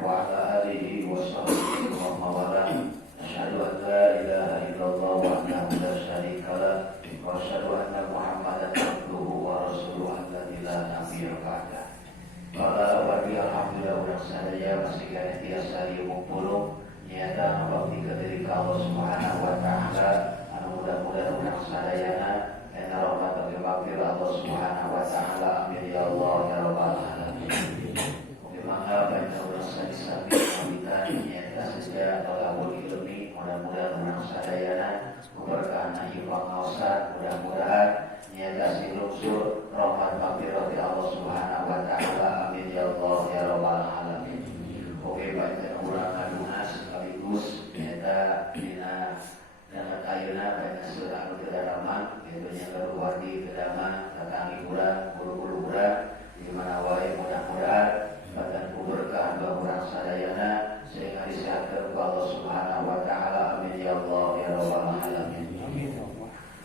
وعلى آله وصحبه ومن والاه أشهد أن لا إله إلا الله وحده لا شريك له وأشهد أن محمدا عبده ورسوله الذي لا نبي بعده. Para wali alhamdulillah urang sadaya masih kana tiasa diumpul nyata ngabakti ka diri ka Allah Subhanahu wa taala anu mudah-mudahan urang sadayana eta rahmat dan bakti Allah Subhanahu wa taala amin ya Allah ya rabbal alamin. Bagaimana banyak urang sadaya pamitan nyata saja talabul ilmi mudah-mudahan urang sadayana keberkahan ieu pangaosan mudah-mudahan nyata siluksur rahmat bakti Allah Subhanahu wa taala amin ya Allah ya rabbal alamin. Oke banyak urang kaduna sekaligus nyata dina dan ayeuna banyak surah kedalaman tentunya keluargi kedaman datangi urang guru-guru urang di mana wae mudah-mudahan badan berkah urang sadayana sehingga disehatkan Allah Subhanahu wa taala amin ya Allah ya rabbal alamin.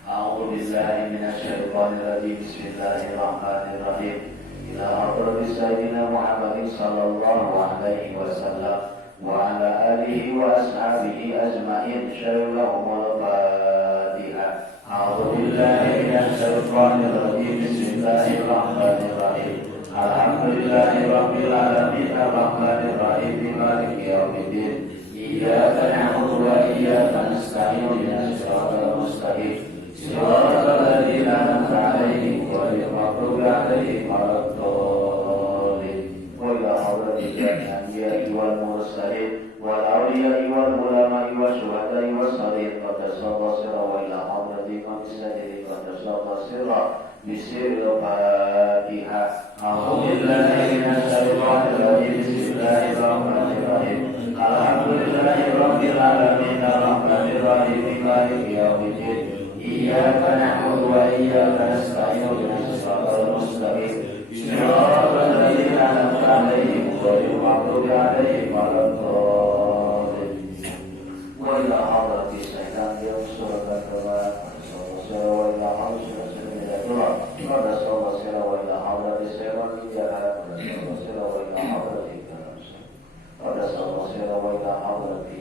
A'udzu billahi minasyaitonir rajim. Bismillahirrahmanirrahim. Ila hadratis sayyidina Muhammadin sallallahu alaihi wasallam wa ala alihi wa ashabihi ajma'in. Syarillahumul Fatihah. A'udzu billahi minasyaitonir rajim. Bismillahirrahmanirrahim. Alhamdulillahi rabbil alamin arrahmanir rahim maliki yaumiddin. Iyyaka na'budu wa iyyaka nasta'in ihdinas siratal mustaqim. Siratal ladzina an'amta 'alaihim ghairil maghdubi 'alaihim waladdallin. Wa ila hadratil anbiya'i wal mursalin wal awliya'i wal ulama'i wasyuhada'i wassalihin qaddasallahu sirra wa ila hadratil qadisati qaddasallahu sirra bisiril Fatihah. A'udzu billahi minasyaitonir rajim. Bismillahirrahmanirrahim. Alhamdulillahi rabbil alamin arrahmanir rahim maliki yaumiddin. Iyyaka na'budu wa iyyaka nasta'in ihdinas siratal mustaqim. Siratal ladzina an'amta 'alaihim ghairil maghdubi 'alaihim waladdallin. Wa ila hadratis sayyidina surga kama wa ila hadratis sayyidina pada sallallahu alaihi wa ila hadratis sayyidina wa ila hadratis pada sallallahu alaihi wa ila hadratis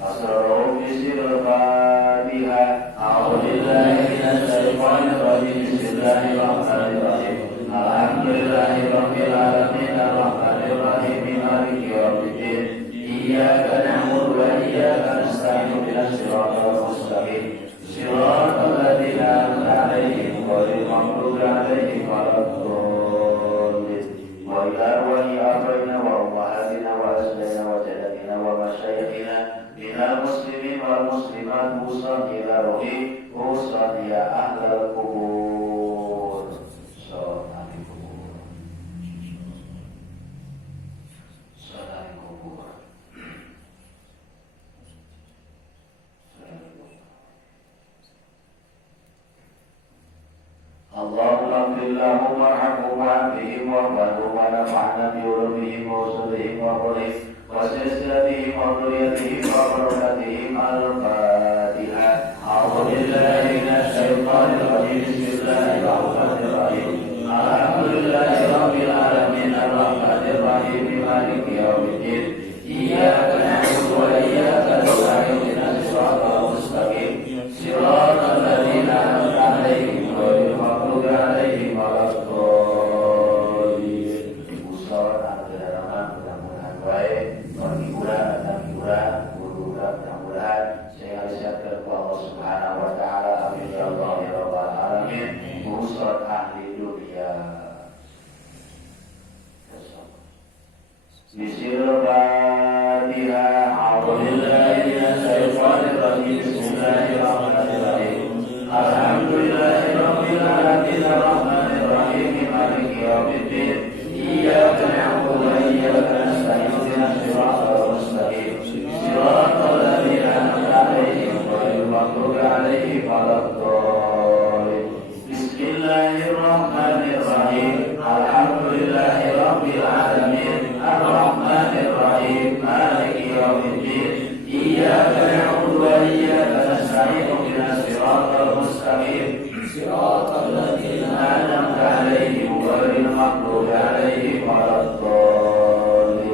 asrarul bismil Fatihah. A'udzu billahi minasyaitonir rajim. Bismillahirrahmanirrahim. Alhamdulillahi rabbil alamin arrahmanir rahim maliki yaumiddin. Iyyaka na'budu wa iyyaka nasta'in ihdinas siratal mustaqim. Siratal ladzina an'amta 'alaihim ghairil maghdubi 'alaihim waladdallin. Wa ila arwahi abaina wa ummahatina wa asbaina wa jaddatina wa masyayikhina minal muslimin wal muslimat usan ila ruhi usan ya ahlal kubur. Salam kubur. Salam kubur. Allahumma fil lahum warhamhum wa'afihim wa'afihim wa nafa'na bi ulumihim wa usulihim wa qulihim wa silsilatihim wa dhurriyyatihim wa barakatihim. Al-Fatihah. A'udzu billahi minasyaitonir rajim. Bismillahirrahmanirrahim. Alhamdulillahi rabbil alamin arrahmanir rahim maliki yaumiddin. Iyyaka na'budu wa iyyaka nasta'in ihdinas siratal mustaqim. Siratal ladzina an'amta 'alaihim ghairil maghdubi 'alaihim waladdallin. Usaha adalah mudah-mudahan baik bagi urang dan urang guru mudah-mudahan sehingga disiapkan Allah Subhanahu wa taala amin ya Allah ya rabbal alamin. Usaha ahli dunia. Bismillahirrahmanirrahim. A'udzu billahi minasyaitonir rajim. Bismillahirrahmanirrahim. Alhamdulillahi rabbil alamin arrahmanir rahim maliki yaumiddin. Iyyaka na'budu wa iyyaka nasta'in ihdinas siratal mustaqim. Siratal ladzina an'amta 'alaihim ghairil maghdubi 'alaihim waladdallin. Bismillahirrahmanirrahim. Alhamdulillahi rabbil alamin arrahmanir rahim maliki yaumiddin. Iyyaka na'budu wa iyyaka nasta'in ihdinas siratal mustaqim. Siratal ladzina an'amta 'alaihim ghairil maghdubi 'alaihim waladdallin.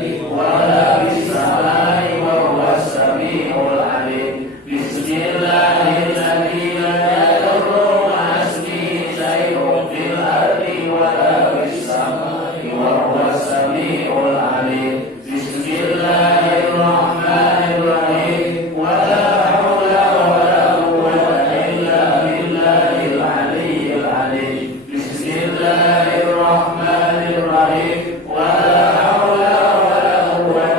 ولا في السماء وهو السميع العليم بسم الله الذي لا يضر مع اسمه شيء في الأرض ولا في السماء وهو السميع العليم بسم الله الرحمن الرحيم ولا حول ولا قوة إلا بالله العلي العليم بسم الله الرحمن الرحيم ولا حول ولا قوة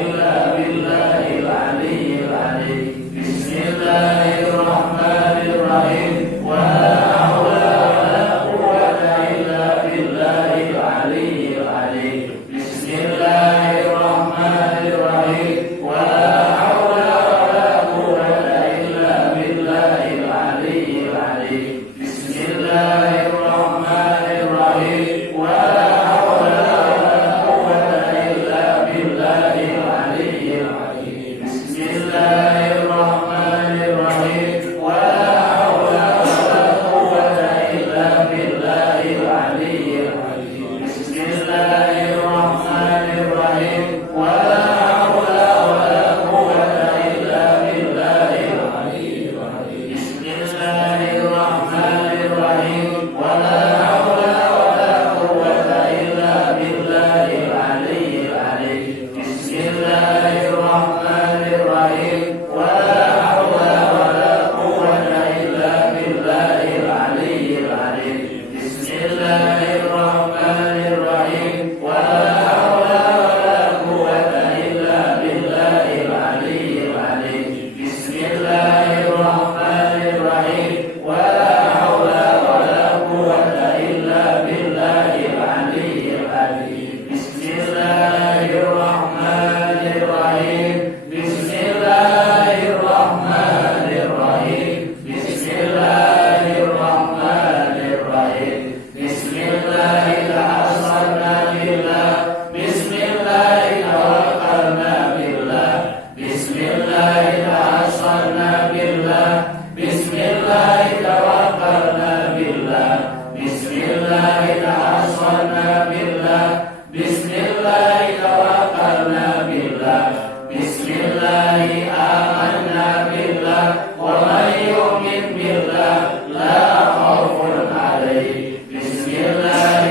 إلا بالله العلي العليم بسم الله الرحمن الرحيم ولا حول ولا قوة إلا بالله العلي العليم بسم الله الرحمن الرحيم ولا حول ولا قوة إلا بالله العلي العليم بسم الله الرحمن الرحيم ولا حول ولا قوة إلا بالله العلي العليم بسم الله الرحمن الرحيم ولا حول ولا قوة إلا بالله العلي العليم بسم الله الرحمن الرحيم ولا حول ولا قوة إلا بالله العلي العليم بسم الله الرحمن الرحيم ولا حول ولا قوة إلا بالله العلي العليم بسم الله الرحمن الرحيم ولا حول ولا قوة إلا بالله العلي العليم بسم الله الرحمن الرحيم ولا حول ولا قوة إلا بالله العلي العليم بسم الله الرحمن الرحيم ولا حول ولا قوة إلا بالله العلي العليم بسم الله الرحمن الرحيم بسم الله الرحمن الرحيم بسم الله الرحمن الرحيم بسم الله تحصنا بالله بسم الله توكلنا بالله بسم الله تحصنا بالله بسم الله توكلنا بالله بسم الله تحصنا بالله بسم الله توكلنا بالله بسم الله آمنا بالله ومن يؤمن بالله لا خوف عليه بسم الله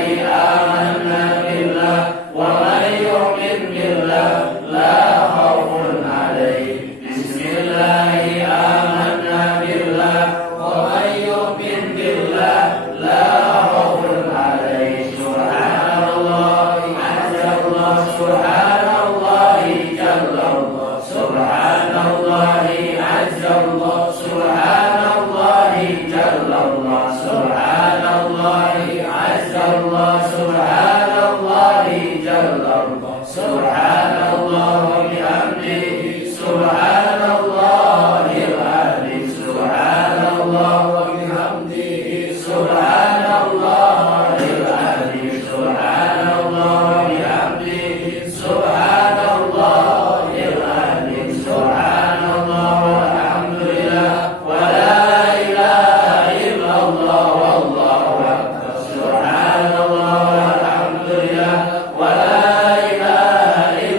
آمنا بالله ومن يؤمن بالله لا خوف عليه بسم الله آمنا بالله ومن يؤمن بالله لا خوف عليه سبحان الله عز الله سبحان الله جل الله سبحان الله عز الله سبحان الله جل الله سبحان الله عز الله سبحان الله جل الله سبحان الله وبحمده سبحان الله العظيم سبحان الله وبحمده سبحان الله العظيم سبحان الله وبحمده سبحان الله العظيم سبحان الله والحمد لله ولا إله إلا الله والله أكبر سبحان الله والحمد لله ولا إله إلا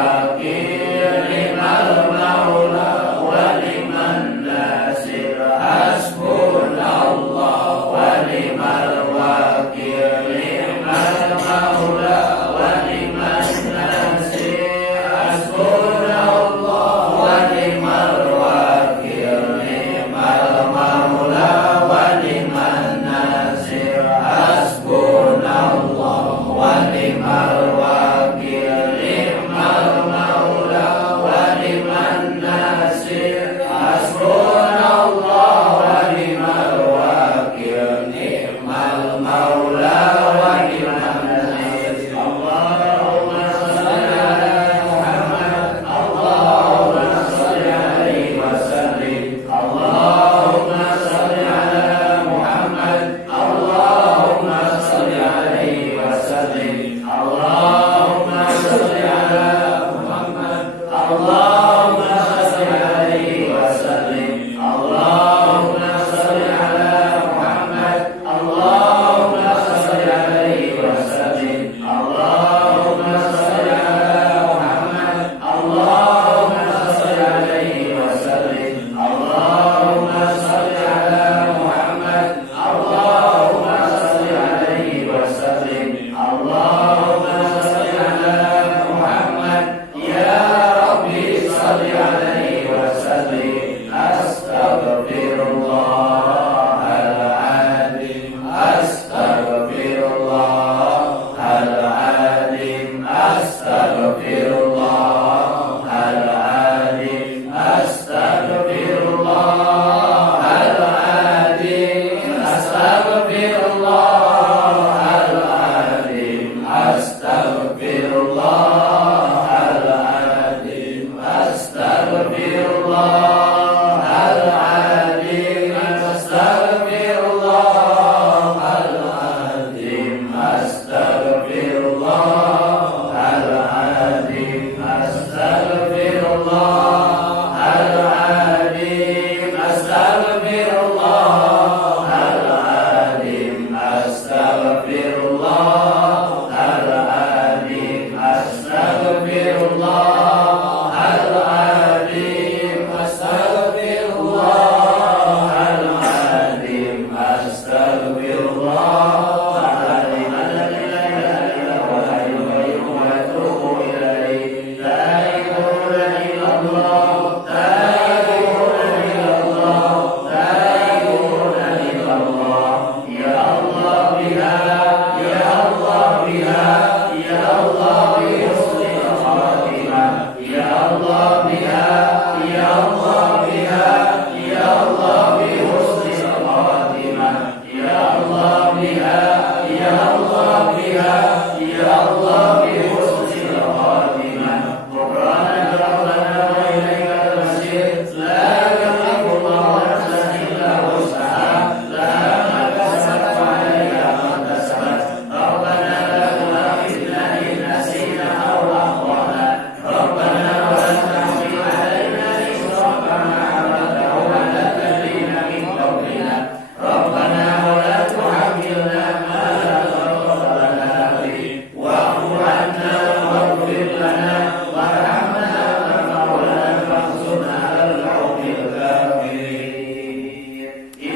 Astaghfirullah